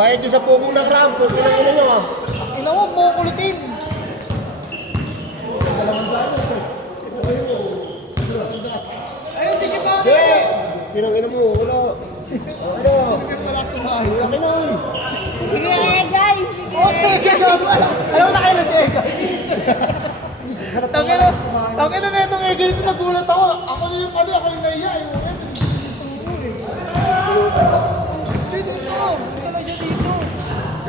Bayad nyo sa pugong ng ram, kung pinangin nyo ah. Ina mo, kulitin. Ayun, sige pa. Hindi! Pinangin mo, wala. Ano? Laki na eh. Sige, guys! Oo, sige, gago. Alam mo na kayo si Egay. Tangina na itong Egay ito, nagulat ako. Ako yung naiya. Dito siya.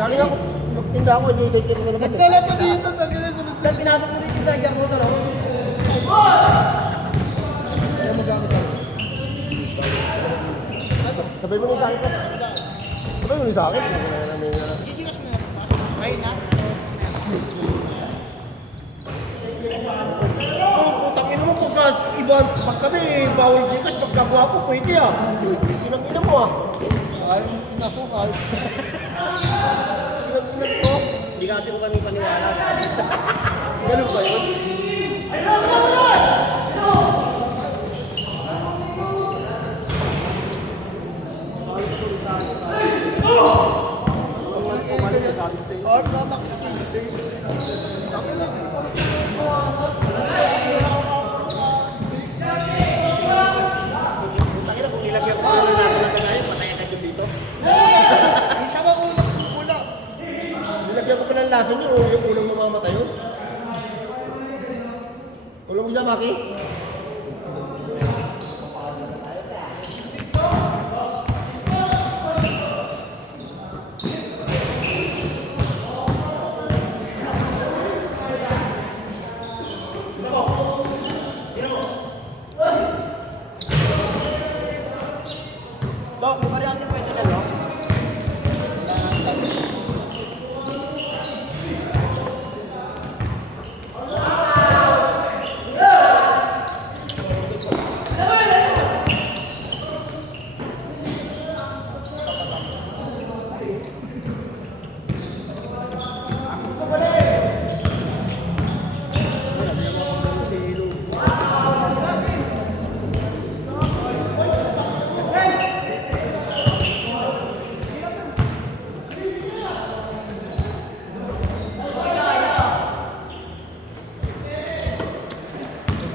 Galing ako, magtinda ako, yung safety ko sa labas. Nagdala to dito, tangina sunod. Saan pinasok mo dito sa Jack Motor? Kaya magamit ako. Sabay mo sa akin po. Sabay mo sa akin. Gigigas mo yan. Ay na. Putangin mo pagka iba, pag kami, bawal Gcash, pagka guwapo, pwede ah. Inang ina mo ah. Ay, nasukal. Inang mo. Hindi kasi ko kami paniwala. Ganun ba yun? Putangin na, kung nilagyan ko ng nasa ng tagayin, patay agad yung dito. Siya ba ulo? Nilagyan ko pa ng laso niyo, yung ulang mamamatay yun. Ulang mo dyan, Maki? Dok, yung variansin pwede na, Dok?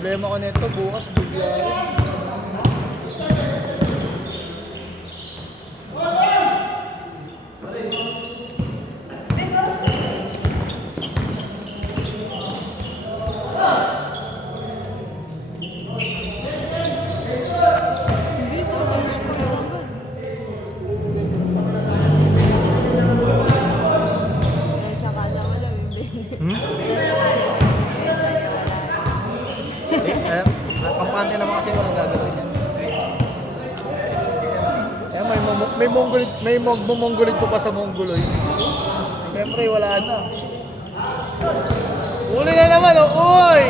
Problema ko nito, bukas bigyan. Kampante naman kasi walang gagawin yan. Kaya may monggolit ko pa sa mongoloid. Siyempre wala na. Uli na naman, oh! Uy!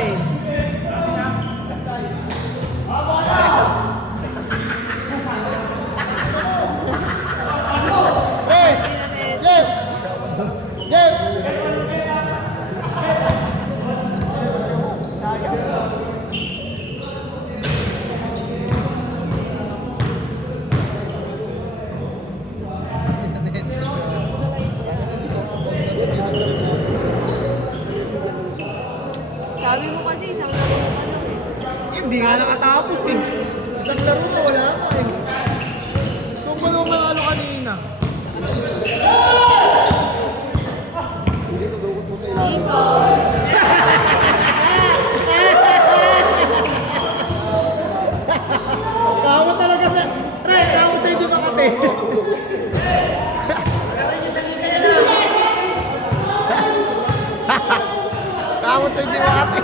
Hey! Jeff! Jeff! Sabi mo kasi isang laro mo Hindi nga nakatapos eh. Isang laro mo, wala ka eh. So, wala manalo kanina. Nico! Kawo talaga sa... Pre, kawo sa hindi makate. Kawo sa hindi makate.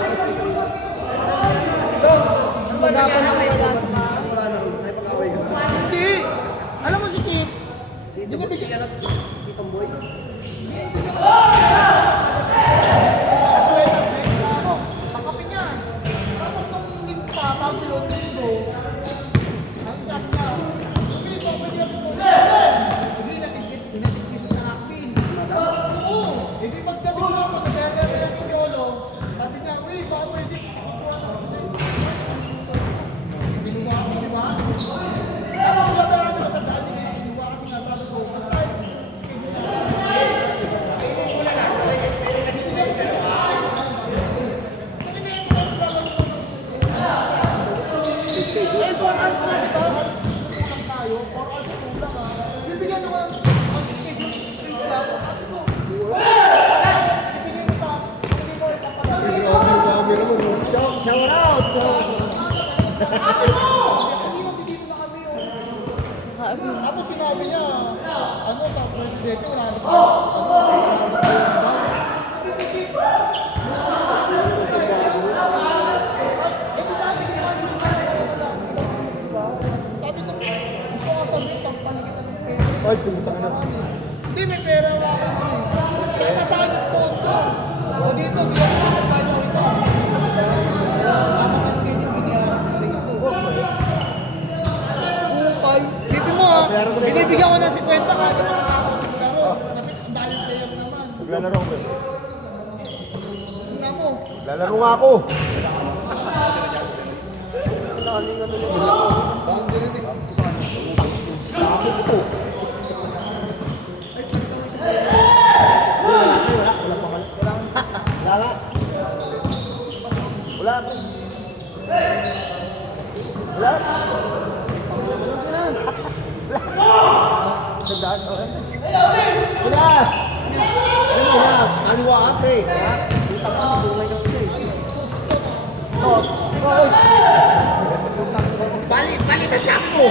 Magapan na kayo sa mga. Hindi. Alam mo si Kit? Hindi ko bigyan si Tomboy. Pakapin niya. Tapos nung limpa, bago yun, linggo. Ang chat niya. Sige, pwede natin mo. Sige, natigis sa akin. Oo. Hindi magdabi ko lang. Kaya lang yung yolo. Sabi niya, uy, baka pwede. Binuha ako, di ba? Tapos wala na sa daan. Hindi kinuha kasi nga sabi ko. Basta, schedule na Sabi ko, gusto ko sabi, isang panagit ng pera. Ay, putang na. Hindi, may pera wala ako naman eh. Kaya nasasakit po ito. O dito, di ako nakapagpaano ito. Mamakas kayo yung biniyara sa rito. Bukay. Dito mo ha, binibigyan ko ng 50 ka, di ba natapos yung laro? Kasi ang dahil player naman. Maglalaro ako. Tingnan mo. Lalaro nga ako. Wala. Sandaan. Wala. Ano na? Kaliwa ka, pre. Bali ka siya ko!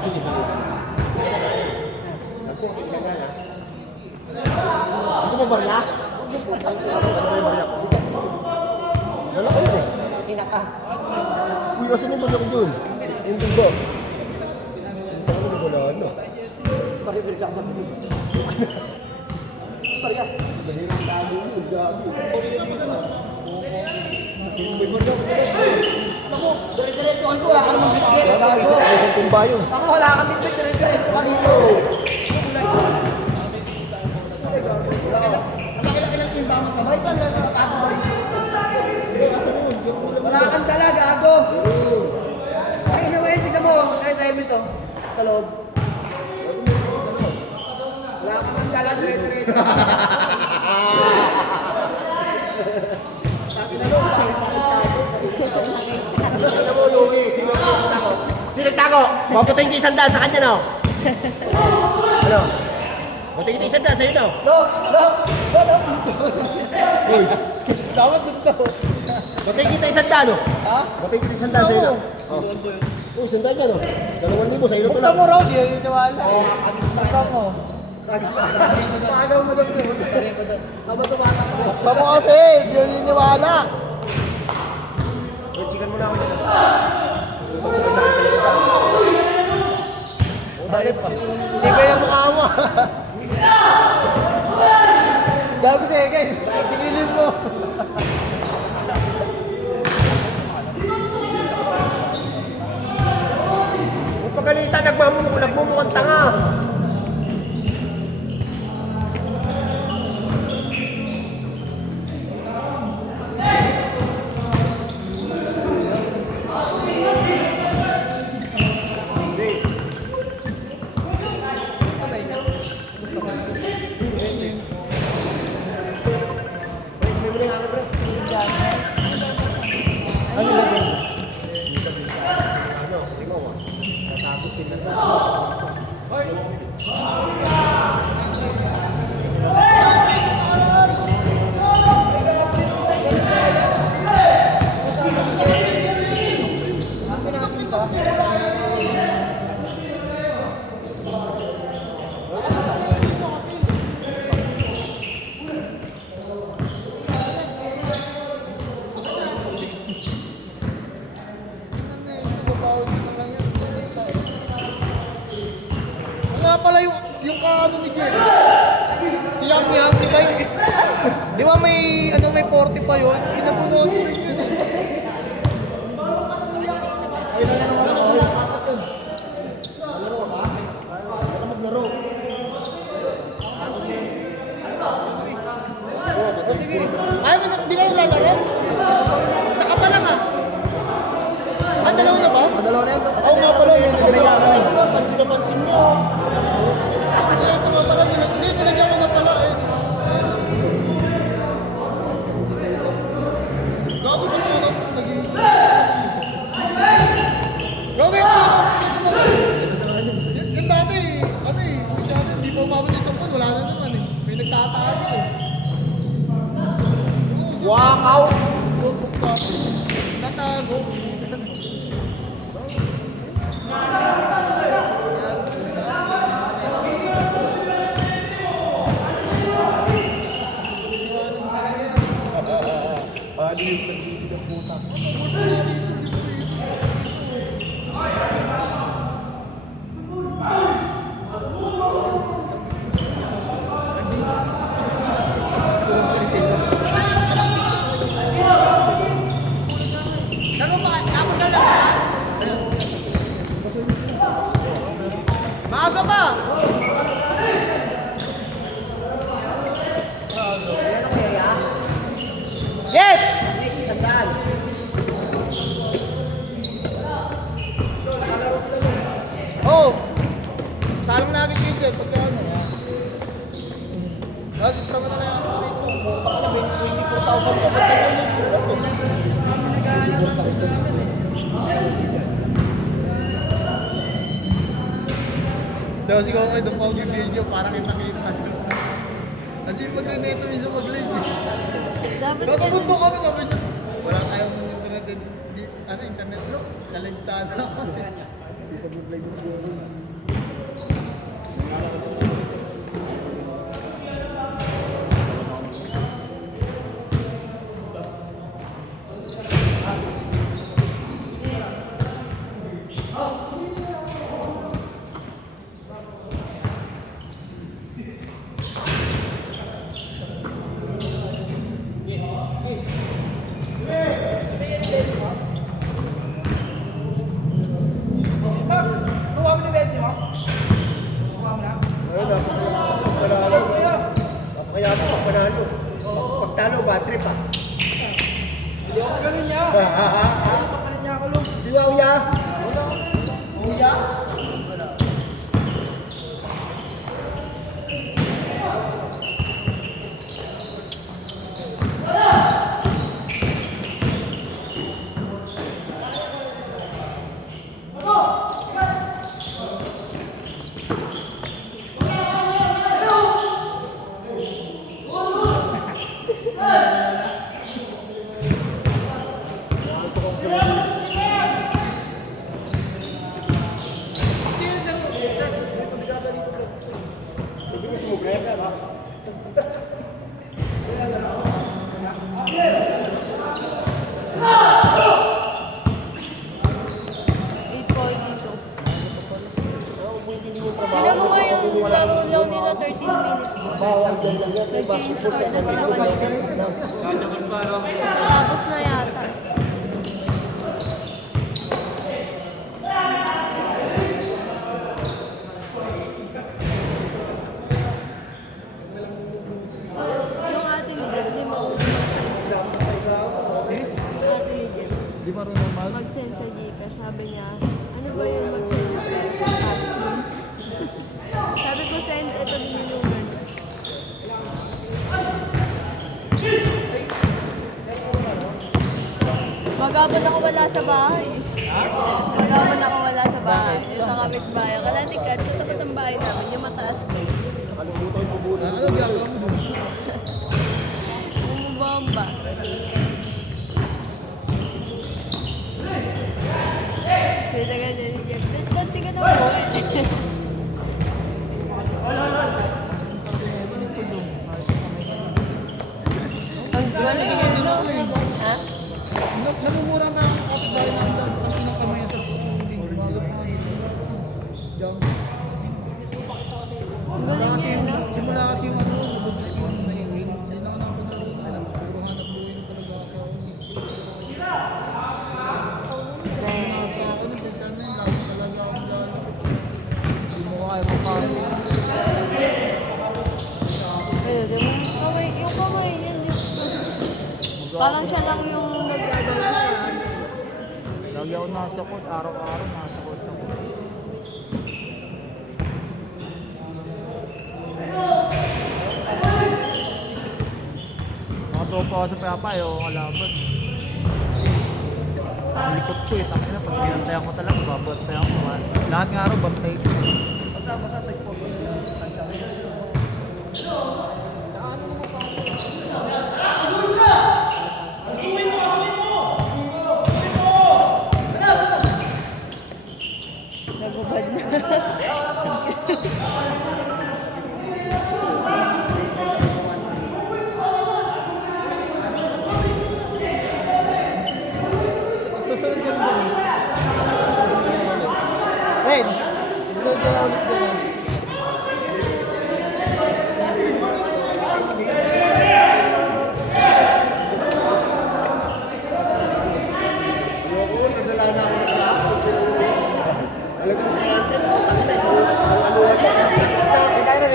Sige, sige. Gusto mo barya? Ano ba yung barya ko? Lala ko yun eh. Inaka. Uy, kasi may barya ko dun. Yung dugo. Ang tanong mo wala ano. Pari-pari sa sabi ko. Barya. Mahirap tago yun, gabi. May barya ko. Ako, dire-diretso ko. Wala ka namang bitbit. Wala ka isang timba yun. Ako, wala ka bitbit. Dire-diretso ko dito. Ang laki-laki ng timba mo sabay. Saan lang nakatago ba rin? Wala kang dala, gago. Ay, anyway, tignan mo. Ay, sa'yo mo ito. Sa loob. Wala kang dala, dire-diretso. Sabi na lang, pakita-pakita. Ano mo, Louie? Sino ang nagtago? Sino nagtago? Papatayin ko isang daan sa kanya, no? Ano? Papatayin ko isang daan sa'yo, no? Look! Uy, Dapat dito. papatayin kita isang daan, no? Ha? Papatayin kita isang daan sa'yo, no? Oh, isang daan ka, no? 2,000 sa'yo na to Buksan lang. mo raw, di yun niwala. Buksan mo. Paagaw mo daw ko. Habang tumatakbo. Buksan mo kasi, di yun niwala. Uy, chikan mo na ako dyan. Ito mo sa akin talaga. Oh, dahil pa. Hindi ba yung mukha mo? Gago siya guys, tinginin mo. Kung pagalitan, nagmumukhang tanga. Nga pala yung kaano ni Gert. Si Yang, di ba yung... Di ba may 40 pa yun? Inabunuan ko rin yun eh. Maglaro. Sige. Ayaw mo na, di kayo lalaro? Isa ka pa lang ah. Ah, dalawa na ba? Dalawa na yun. Oo nga pala, may nilagyan ka na. Pansin na pansin mo. Ito nga pala, hindi, nilagyan ko na pala eh. Gago ka po na, naging... Gago ka yung dati, hindi pa umabot yung 10, wala na naman eh. May nagtataas eh. Wow! Natago. Ano ba? Tapos na lang. Maaga pa. Yes! Oh! Salang namin dito eh, pagka ano. Gusto mo na lang ako dito. Puta ka na, 24,000 pa. Tapos ikaw kayo doon pa video, parang kita-kita. Kasi pag-reneto minsan mag-live eh. Dapat Tapos ganun. pumunta kami, sabi niya, wala tayong internet, internet bro, ka-live sana. Ayun, panalo. Kaya ako, panalo. Pagtalo, bad trip ah. Hindi ako ganun niya. Papalit niya ako lang. Di ba, Uya? Kuya? Tignan mo nga yung laro nila 13 minutes. Bawal dyan lang yan. May basketball sa isang linggo na. Tapos na yata. Yung ate Lidep, di marunong ate Lidep, Di marunong mag-send sa Gcash. Sabi niya, ano ba yun mag-send sa cash? Sabi ko, send, ito din yung number. Magabon ako wala sa bahay. Magabon ako wala sa bahay. Yung sa kapitbahay. Kalanikan, katapat ang bahay namin. Yung mataas ko. Nakalimutan ko muna. Ano ginagawa mo doon? Bumubomba. Kita ganyan ni Jeff. Dati ka na po eh. Ang galing yun, no? Ha? Namumura na ang kapitbahay namin doon. Ang inang kamay sa linggo. Ang galing Kasi yun, no? simula kasi yung ano, nabubis ko yung singwin. Hindi na ako nakapanalang. Pero hanap buhay na talaga kasi ako. Ako na pagkano yun, lalo talaga akong lalo. Hindi mo kaya mapano. Ayun, di mo, kamay, yung kamay niya, Diyos ko. Parang siya lang yung nagagawa sa ano. Lagi ako nasa court, araw-araw nasa court ako. Mga tropa ako sa Payapa, ayaw ko kalaban. Ang likot ko eh, tangin na, pag pinantayan ko talaga, babantayan ko. Lahat nga araw, bantay ko. Basta sa sport ko. Nagubad na.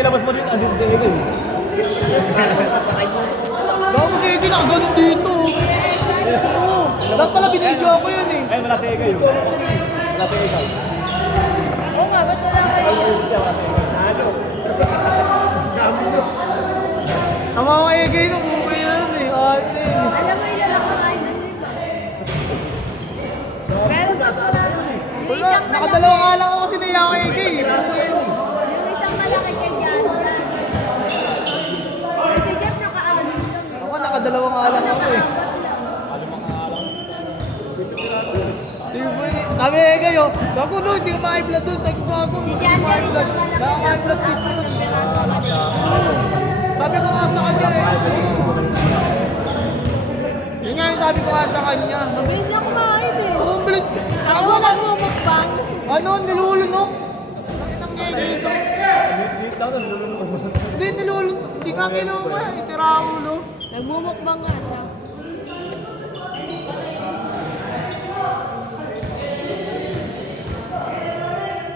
labas mo din, andito sa Ege. Nakaibuto ko lang. Bago si Ege nakaganon dito. Oo. Dapat pala binidyo ako yun eh. Ay, wala sa Ege yun. Wala sa Ege. Oo nga, ba't wala kayo? Nalo. Dami nyo. Ang mga Ege ko, bukay na yun eh. Ate. Alam mo, ilan ako kain nun, di ba? Pero pag wala, yung Wala, isang nakadalawa malaki, nga lang ako kasi nila ako Ege eh. yung isang malaki kay Jan yan. Si Jeff naka-ano lang. Ako nakadalawa nga lang ako eh. Naka-apat lang. Kami Ege yun. Gago no, hindi ko ma-high-blood doon. Sabi ko gago. Si Hindi Jan ko yan, ma-high-blood. isang malaki Nakaka-high-blood lang. dito. Apat ng piraso malaki. Sabi ko nga sa kanya eh. Yun nga yung sabi ko nga sa kanya. Mabilis lang kumain eh. Oo, bilis. Ako wala mo mukbang. Ano, nilulunok? Bakit ang Ege ito? Hindi, nilulunok. Hindi nga kinuha. Itira ulo. Nagmumukbang nga siya.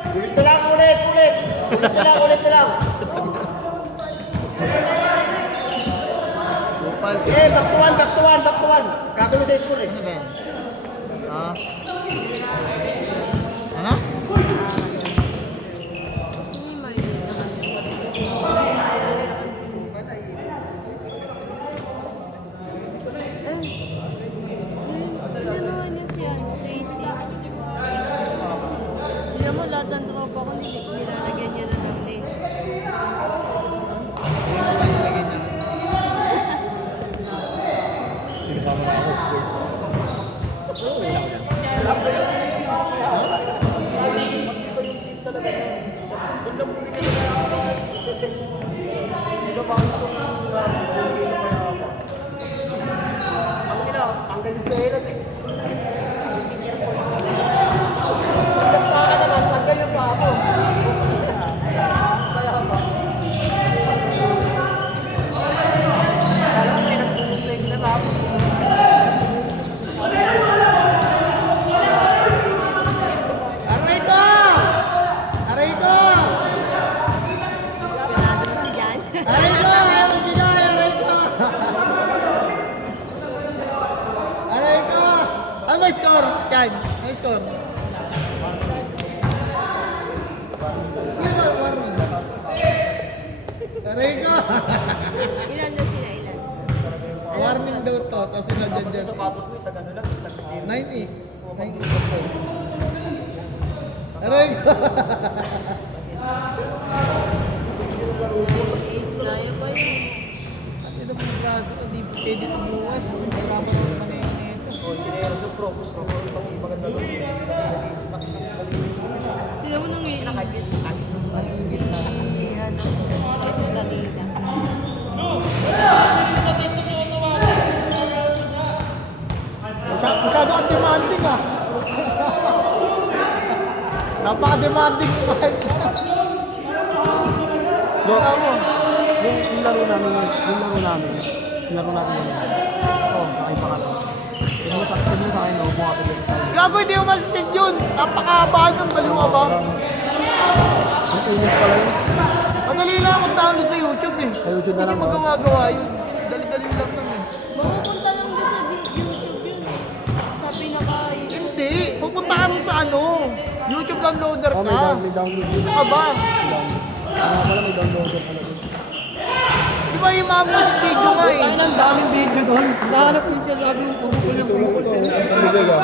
Ulit na lang, ulit. Ulit na lang. Eh, back to one. Kagulo sa score eh. Ah. Ano? Ginawa niya si Casey. Tignan mo, lahat ng tropa ko nilalagyan niya na ng lace. Tanggal yung pelas eh. Tanggal yung pa ako. Aray ko! Aray ko! Esperado mo si Jan. Aray ko! Ayaw mo bigay! Aray ko! Aray ko! Ano may score? Yan. May score. Sino ba warning? Aray ko! Ilan na sila, ilan? Warning daw to. Tapos sila dyan. 90. 90. Aray ko! Kaya pa yun. At ito mga kaso, hindi pwede na bukas. Mahirapan naman manayang nito. Tignan mo nung nakagit. Si kanina. Masyado ang demanding ah. Napaka-demanding mo kahit. Baka mo. Yung laro namin yun. Oo, nakaiba ka lang. Sabi mo sa akin, huwag mo ka pwede sa akin. Gago, hindi mo masasend yun. Napaka-abaan ng baliwa ba? Ang inis pala yun. Madali lang akong download sa YouTube eh. Sa YouTube na Hindi lang, magawa-gawa yun. Dali-dali lang nun eh. Mapupunta lang din sa YouTube yun. Sa pinaka... Hindi. Pupunta ka rin sa ano. YouTube downloader Oh, ka. may download yun. Ano ka ba? Pala may downloader pala yun. Di ba yung mga music video nga eh? Ang daming video doon. Nahanap ko siya, sabi mo, pumupulong. Tulog ko to. Ang bigay ka.